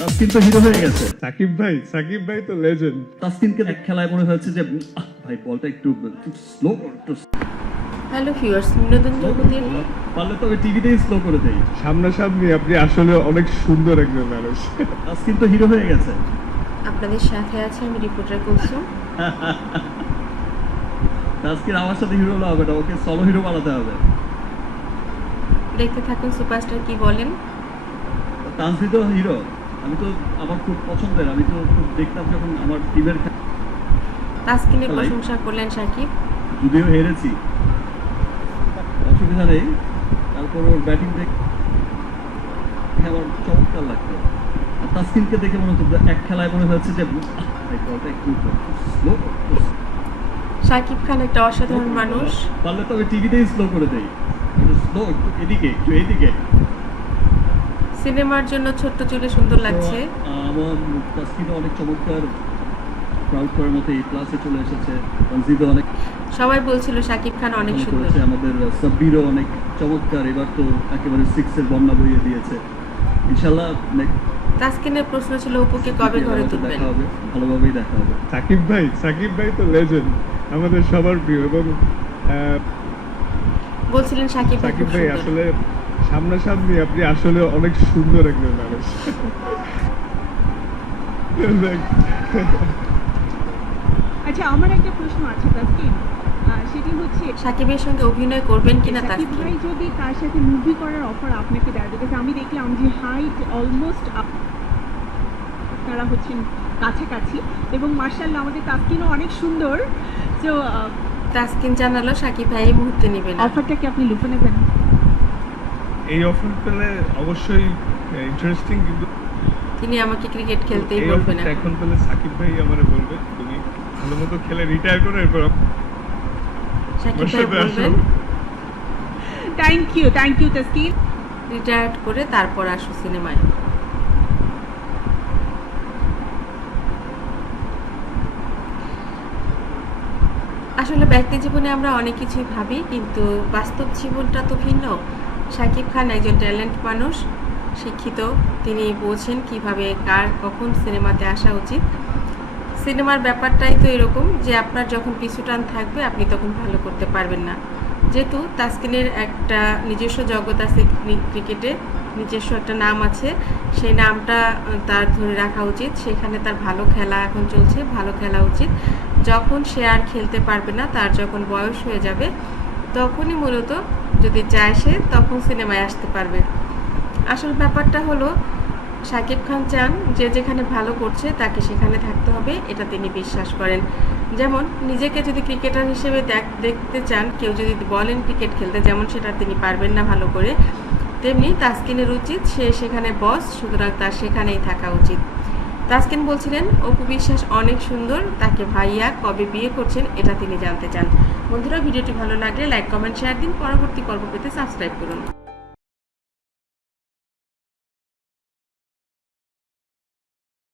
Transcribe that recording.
তাসকিন তো হিরো হয়ে গেছে। সাকিব ভাই সাকিব ভাই তো লেজেন্ড তাসকিনকে দেখ- খেলায় মনে হচ্ছে যে ভাই বলটা একটু স্লো একটু হ্যালো ভিউয়ার্স বিনোদন জগতের পারলে তবে টিভিতেই স্লো করে দেই। সামনাসামনি আপনি আসলে অনেক সুন্দর একজন মানুষ। তাসকিন তো হিরো হয়ে গেছে। আপনাদের সাথে আছে আমি রিপোর্টার কুলসুম। তাসকিন আমার সাথে হিরো হলে হবে না ওকে সলো হিরো বানাতে হবে। দেখতে থাকুন সুপারস্টার কি বলেন। তানসি তো হিরো আমি তো আমার খুব পছন্দের আমি তো খুব দেখতাম যখন আমার টিমের তাসকিনের. প্রশংসা করলেন সাকিব। যদিও হেরেছি। অসুবিধা নেই। তারপর ওর ব্যাটিং দেখে আমার চমৎকার লাগতো আর তাসকিনকে দেখে মনে হতো এক খেলায় মনে হচ্ছে যে সাকিব খান একটা অসাধারণ মানুষ। পারলে তবে টিভিতেই স্লো করে দেই। স্লো এদিকে একটু এদিকে। সিনেমার জন্য ছোট্ট চুলে সুন্দর লাগছে। তো, আমার তাসকিনও অনেক চমৎকার। ক্রাউড করার মতো এই ক্লাসে চলে এসেছে। অনেক সবাই বলছিল সাকিব খান অনেক সুন্দর। আমাদের সাব্বিরও অনেক চমৎকার। এবার তো একেবারে সিক্সের বন্যা বইয়ে দিয়েছে। ইনশাল্লাহ next তাসকিনের প্রশ্ন ছিল অপুকে কবে ঘরে তুলবেন? দেখা হবে? ভালোভাবেই দেখা হবে। সাকিব ভাই সাকিব ভাই তো লেজেন্ড আমাদের সবার প্রিয়। এবং আহ, বলছিলেন সাকিব ভাই আসলে সামনাসামনি আপনি আসলে অনেক সুন্দর একজন মানুষ। আচ্ছা আমার একটা প্রশ্ন আছে তাসকিন। সেটি হচ্ছে সাকিবের সঙ্গে অভিনয় করবেন কিনা তাসকিন? ভাই যদি তার সাথে মুভি করার অফার আপনাকে দেয় বিকজ আমি দেখলাম যে হাইট অলমোস্ট আপনারা হচ্ছেন কাছাকাছি এবং মার্শাল্লাহ আমাদের তাসকিনও অনেক সুন্দর। তো তাসকিন জানালো সাকিব ভাই এই মুহূর্তে নেবেন অফারটা কি আপনি লুফে নেবেন? এই অফার পেলে অবশ্যই ইন্টারেস্টিং কিন্তু তিনি আমাকে ক্রিকেট খেলতেই বলবেন এখন। এখন পেলে সাকিব ভাই আমারে বলবে তুমি ভালো মতো খেলে রিটায়ার করে এরপর সাকিব ভাই বলবেন। Thank you thank you Taskin retired করে তারপর আসো সিনেমায় আসলে ব্যক্তি জীবনে আমরা অনেক কিছুই ভাবি কিন্তু বাস্তব জীবনটা তো ভিন্ন। শাকিব খান একজন ট্যালেন্ট মানুষ, শিক্ষিত। তিনি বোঝেন কীভাবে, কার, কখন সিনেমাতে আসা উচিত। সিনেমার ব্যাপারটাই তো এরকম যে আপনার যখন পিছু টান থাকবে, আপনি তখন ভালো করতে পারবেন না। যেহেতু তাসকিনের একটা নিজস্ব জগৎ আছে ক্রিকেটে, নিজস্ব একটা নাম আছে, সেই নামটা তার ধরে রাখা উচিত। সেখানে তার ভালো খেলা এখন চলছে, ভালো খেলা উচিত। যখন সে আর খেলতে পারবে না, তার যখন বয়স হয়ে যাবে, তখনই মূলত যদি চায় সে, তখন সিনেমায় আসতে পারবে। আসল ব্যাপারটা হলো, শাকিব খান চান যে যেখানে ভালো করছে তাকে সেখানে থাকতে হবে, এটা তিনি বিশ্বাস করেন। যেমন, নিজেকে যদি ক্রিকেটার হিসেবে দেখ- দেখতে চান, কেউ যদি বলেন ক্রিকেট খেলতে, যেমন সেটা তিনি পারবেন না ভালো করে, তেমনি তাসকিনের উচিত সে সেখানে বস, সুতরাং তার সেখানেই থাকা উচিত। তাসকিন বলছিলেন, অপু বিশ্বাস অনেক সুন্দর, তাকে ভাইয়া কবে বিয়ে করছেন এটা তিনি জানতে চান। বন্ধুরা, ভিডিওটি ভালো লাগলে লাইক, কমেন্ট, শেয়ার দিন, পরবর্তী পর্ব পেতে সাবস্ক্রাইব করুন।